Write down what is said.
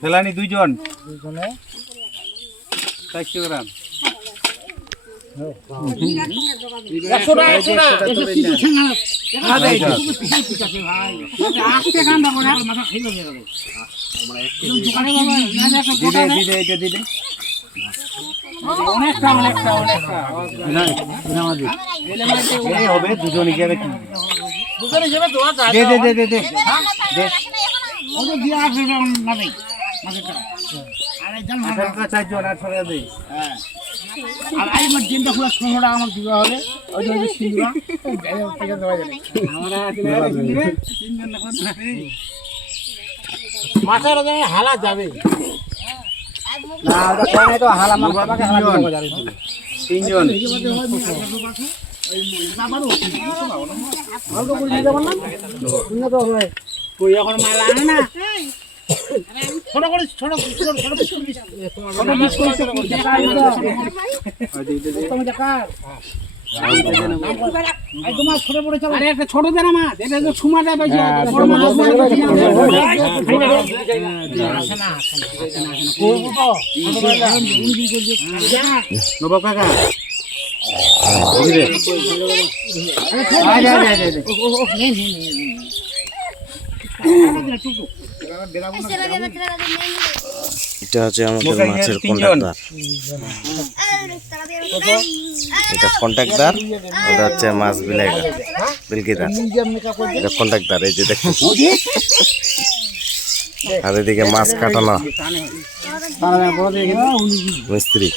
ফেলানি দুইজন 400 গ্রাম হবে দুজন হিসেবে মাছের হালা যাবে তিনজন এখন মাল আনে না ছোট করে ছোট ছোট দেন মাছ এটা তো সুমা দেয় নবাব কাকা এটা হচ্ছে আমাদের মাছের কন্ট্রাক্টর, এটা কন্ট্রাক্টর, এটা হচ্ছে মাছ বিলকিদার, এটা কন্ট্রাক্টর। এই যে দেখুন, আর এদিকে মাছ কাটানো মিস্ত্রি।